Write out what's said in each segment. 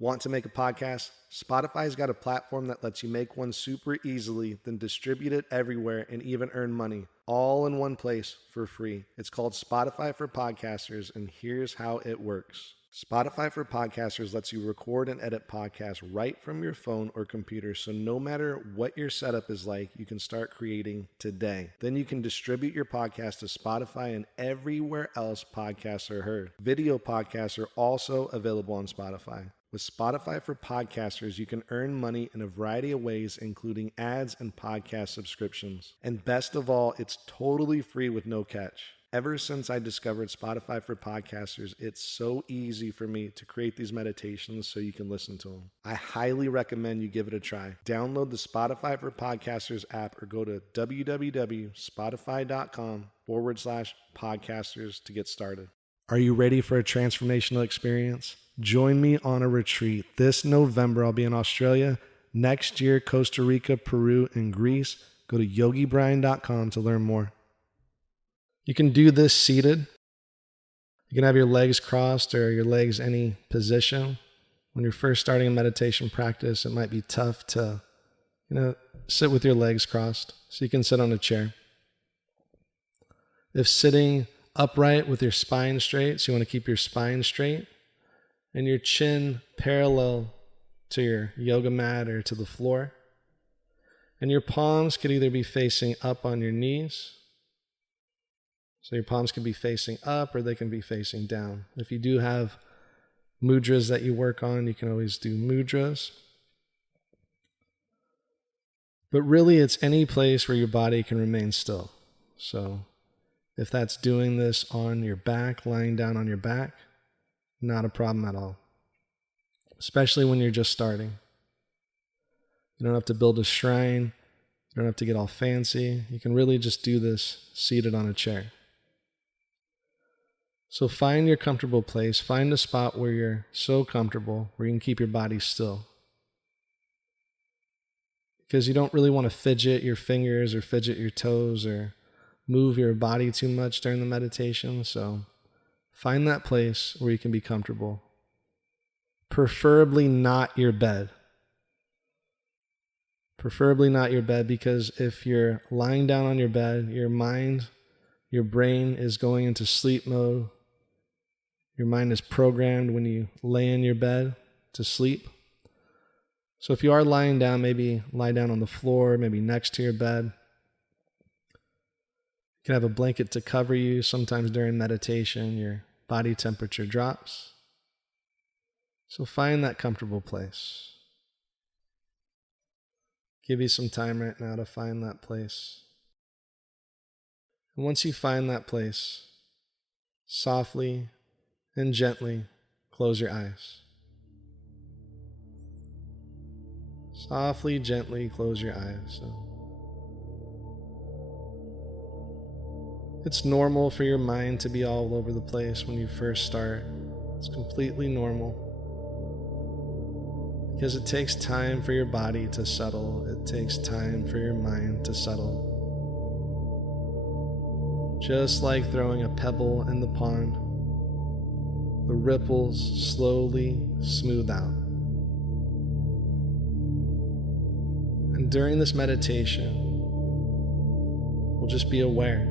Want to make a podcast? Spotify's got a platform that lets you make one super easily, then distribute it everywhere and even earn money, all in one place for free. It's called Spotify for Podcasters, and here's how it works. Spotify for Podcasters lets you record and edit podcasts right from your phone or computer, so no matter what your setup is like, you can start creating today. Then you can distribute your podcast to Spotify and everywhere else podcasts are heard. Video podcasts are also available on Spotify. With Spotify for Podcasters, you can earn money in a variety of ways, including ads and podcast subscriptions. And best of all, it's totally free with no catch. Ever since I discovered Spotify for Podcasters, it's so easy for me to create these meditations so you can listen to them. I highly recommend you give it a try. Download the Spotify for Podcasters app or go to www.spotify.com/podcasters to get started. Are you ready for a transformational experience? Join me on a retreat. This November, I'll be in Australia. Next year, Costa Rica, Peru, and Greece. Go to yogibryan.com to learn more. You can do this seated. You can have your legs crossed or your legs any position. When you're first starting a meditation practice, it might be tough to, sit with your legs crossed. So you can sit on a chair. If sitting upright with your spine straight, so you want to keep your spine straight, and your chin parallel to your yoga mat or to the floor. And your palms could either be facing up on your knees. So your palms can be facing up or they can be facing down. If you do have mudras that you work on, you can always do mudras. But really, it's any place where your body can remain still. So if that's doing this on your back, lying down on your back, not a problem at all, especially when you're just starting. You don't have to build a shrine. You don't have to get all fancy. You can really just do this seated on a chair. So find your comfortable place. Find a spot where you're so comfortable, where you can keep your body still. Because you don't really want to fidget your fingers or fidget your toes or move your body too much during the meditation. So find that place where you can be comfortable. Preferably not your bed. Preferably not your bed, because if you're lying down on your bed, your mind, your brain is going into sleep mode. Your mind is programmed when you lay in your bed to sleep. So if you are lying down, maybe lie down on the floor, maybe next to your bed. You can have a blanket to cover you. Sometimes during meditation, your body temperature drops. So find that comfortable place. Give you some time right now to find that place. And once you find that place, softly and gently close your eyes. Softly, gently close your eyes. It's normal for your mind to be all over the place when you first start. It's completely normal. Because it takes time for your body to settle. It takes time for your mind to settle. Just like throwing a pebble in the pond, the ripples slowly smooth out. And during this meditation, we'll just be aware,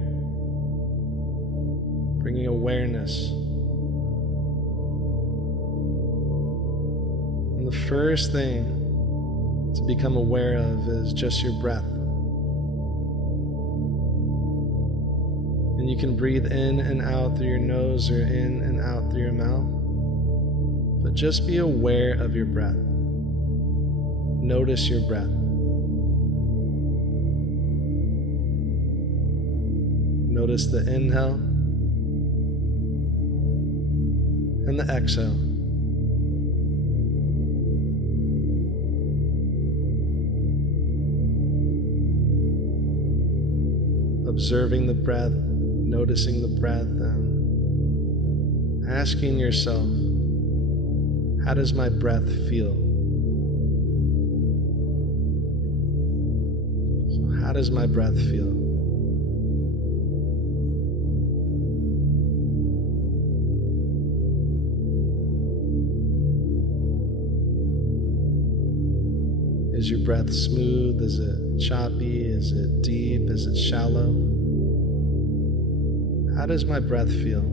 bringing awareness. And the first thing to become aware of is just your breath. And you can breathe in and out through your nose or in and out through your mouth. But just be aware of your breath. Notice your breath. Notice the inhale and the exhale. Observing the breath, noticing the breath, and asking yourself, how does my breath feel? So how does my breath feel? Is your breath smooth? Is it choppy? Is it deep? Is it shallow? How does my breath feel?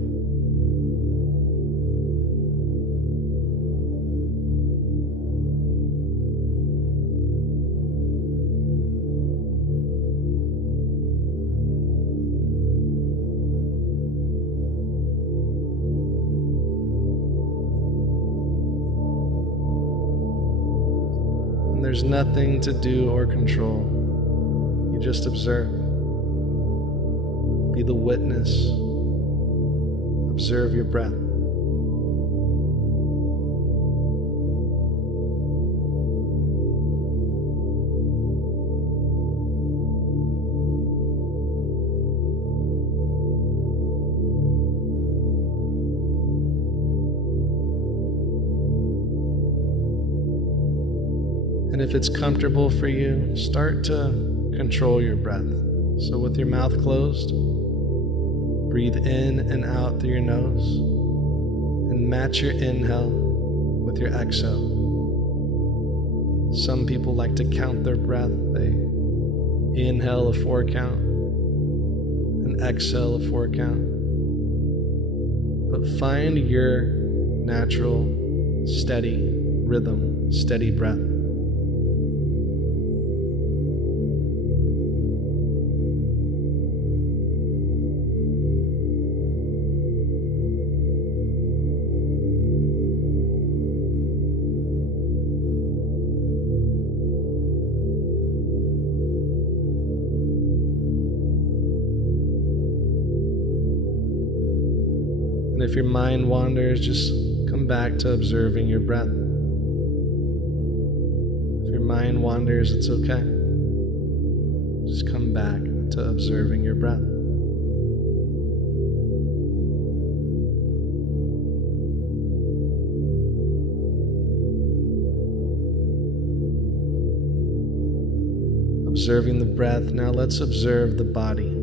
And there's nothing to do or control. You just observe. Be the witness. Observe your breath. And if it's comfortable for you, start to control your breath. So with your mouth closed, breathe in and out through your nose and match your inhale with your exhale. Some people like to count their breath. They inhale a 4 count and exhale a 4 count. But find your natural, steady rhythm, steady breath. And if your mind wanders, just come back to observing your breath. If your mind wanders, it's okay. Just come back to observing your breath. Observing the breath, now let's observe the body.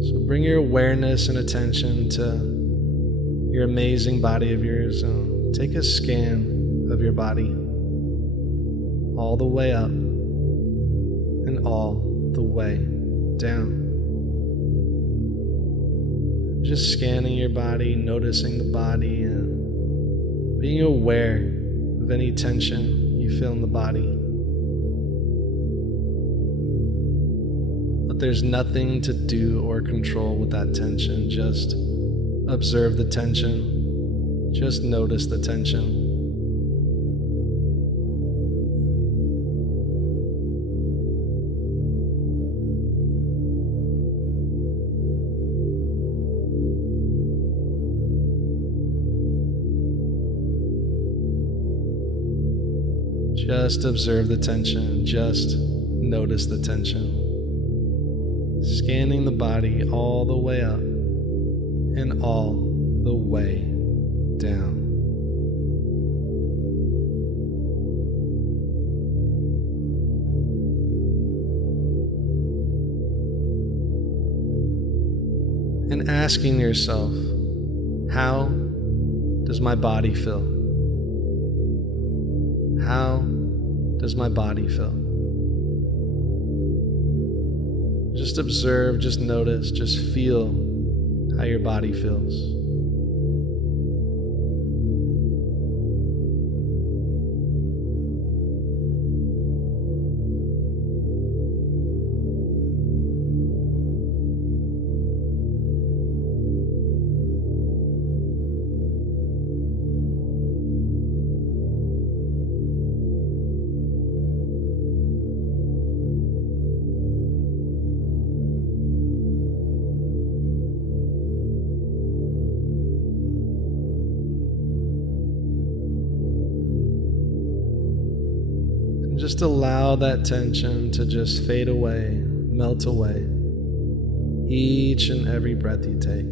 So bring your awareness and attention to your amazing body of yours. Take a scan of your body all the way up and all the way down. Just scanning your body, noticing the body, and being aware of any tension you feel in the body. There's nothing to do or control with that tension. Just observe the tension. Just notice the tension. Just observe the tension. Just notice the tension. Scanning the body all the way up and all the way down. And asking yourself, how does my body feel? How does my body feel? Just observe, just notice, just feel how your body feels. Just allow that tension to just fade away, melt away, each and every breath you take.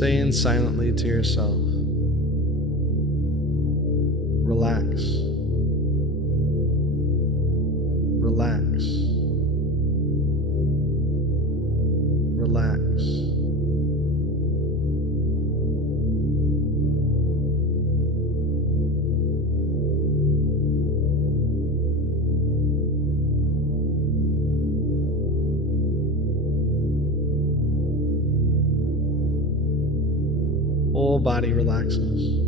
Saying silently to yourself, relax, relax, relax. Whole body relaxes.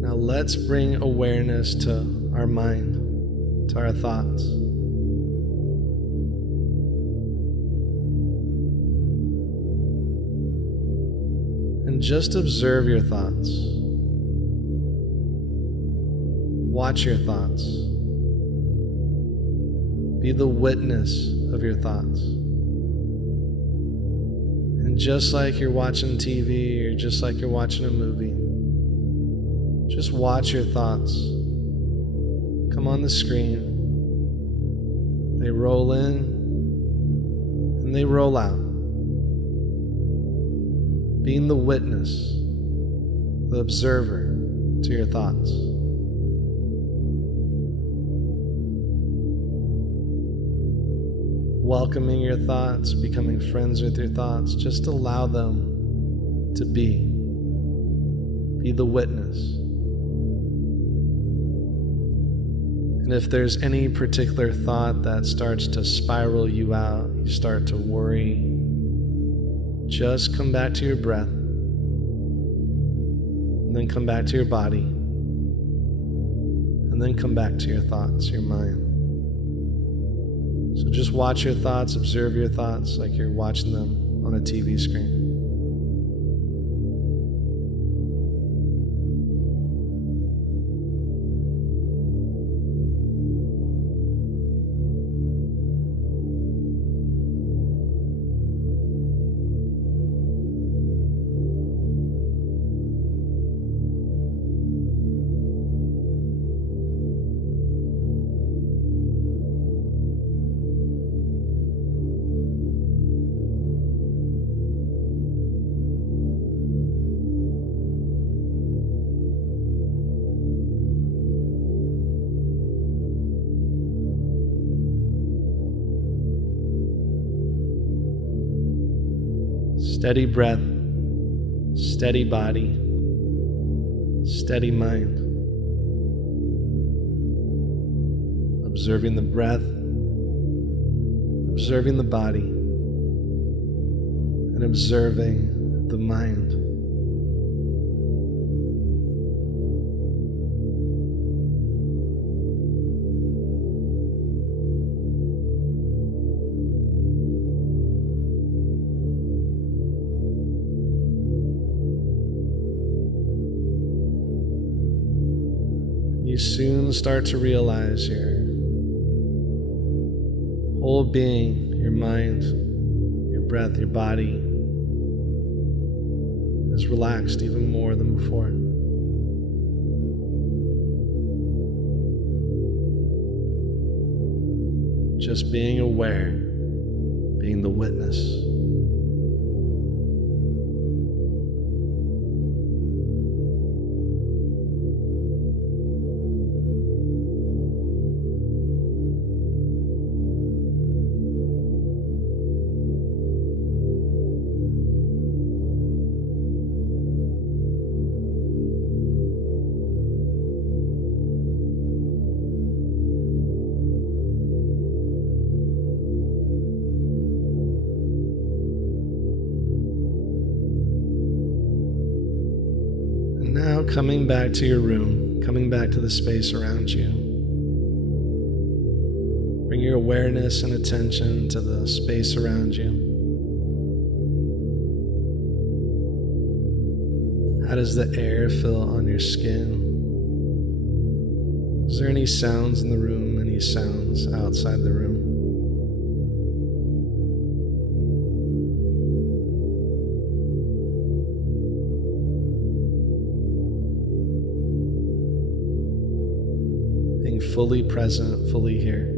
Now let's bring awareness to our mind, to our thoughts. And just observe your thoughts. Watch your thoughts. Be the witness of your thoughts. And just like you're watching TV or just like you're watching a movie, just watch your thoughts come on the screen. They roll in and they roll out. Being the witness, the observer to your thoughts. Welcoming your thoughts, becoming friends with your thoughts. Just allow them to be. Be the witness. And if there's any particular thought that starts to spiral you out, you start to worry, just come back to your breath, and then come back to your body, and then come back to your thoughts, your mind. So just watch your thoughts, observe your thoughts like you're watching them on a TV screen. Steady breath, steady body, steady mind. Observing the breath, observing the body, and observing the mind. You soon start to realize your whole being, your mind, your breath, your body is relaxed even more than before. Just being aware, being the witness. Now coming back to your room, coming back to the space around you. Bring your awareness and attention to the space around you. How does the air feel on your skin? Is there any sounds in the room, any sounds outside the room? Being fully present, fully here.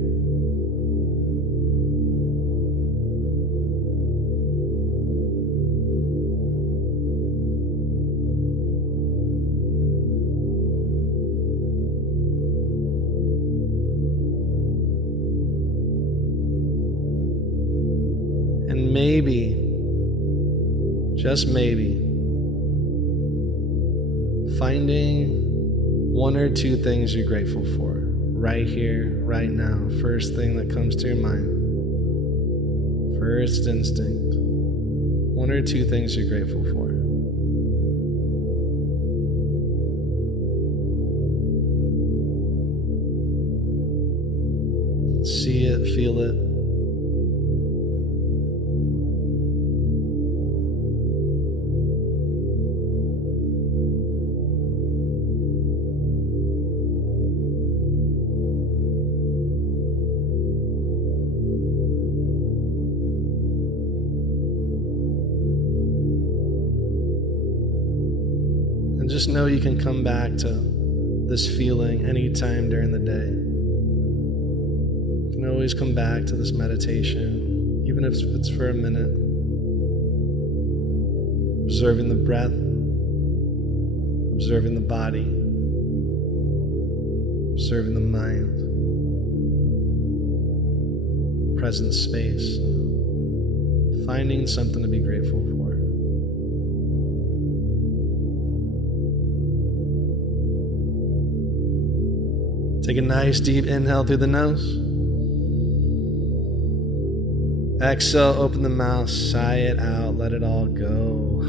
And maybe, just maybe, finding one or two things you're grateful for right here, right now. First thing that comes to your mind. First instinct. One or two things you're grateful for. See it, feel it. And just know you can come back to this feeling anytime during the day. You can always come back to this meditation, even if it's for a minute. Observing the breath, observing the body, observing the mind, present space, finding something to be grateful for. Take a nice deep inhale through the nose. Exhale, open the mouth, sigh it out, let it all go.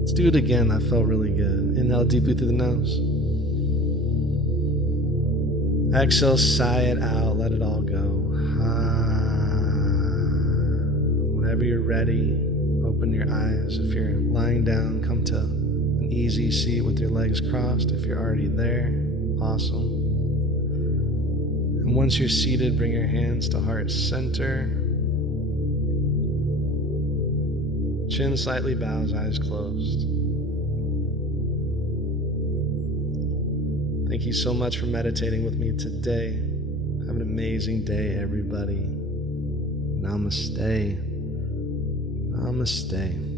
Let's do it again, that felt really good. Inhale deeply through the nose. Exhale, sigh it out, let it all go. Whenever you're ready, open your eyes. If you're lying down, come to an easy seat with your legs crossed. If you're already there, awesome. And once you're seated, bring your hands to heart center. Chin slightly bows, eyes closed. Thank you so much for meditating with me today. Have an amazing day, everybody. Namaste. Namaste.